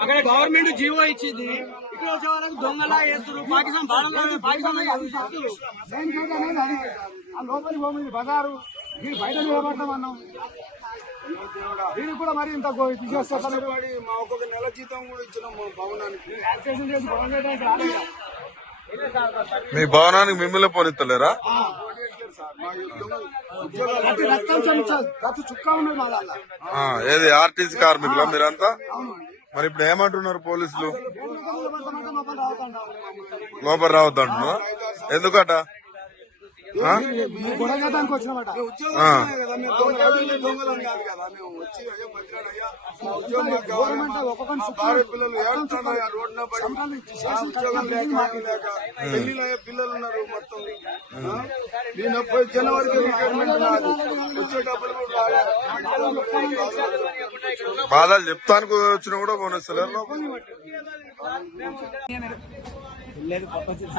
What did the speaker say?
అక్కడ government GO ఇచ్చింది. ఇక్కడ వచ్చే వాళ్ళకి దొంగలా వేస్తారు పాకిస్తాన్ పాకిస్తాన్ లోపలి బజారు. మీరు బయట నిలబడతామన్నాం దీనికి కూడా మరి ఇంత వాడి మా ఒక్కొక్క నెల జీతం కూడా ఇచ్చినాం మా భవనానికి. మీ భవనానికి మిమ్మల్ని పోనిస్తలేరా? ఏది ఆర్టీసీ కార్మికులా మీరంతా? మరి ఇప్పుడు ఏమంటున్నారు పోలీసులు. లోపల రావద్దంటున్నా ఎందుకట? పిల్లలు ఉన్నారు మొత్తం? నేను. బాధలు చెప్తానికి వచ్చినా కూడా పోనిస్తలేరు లోపల లేదు కొత్త వచ్చింది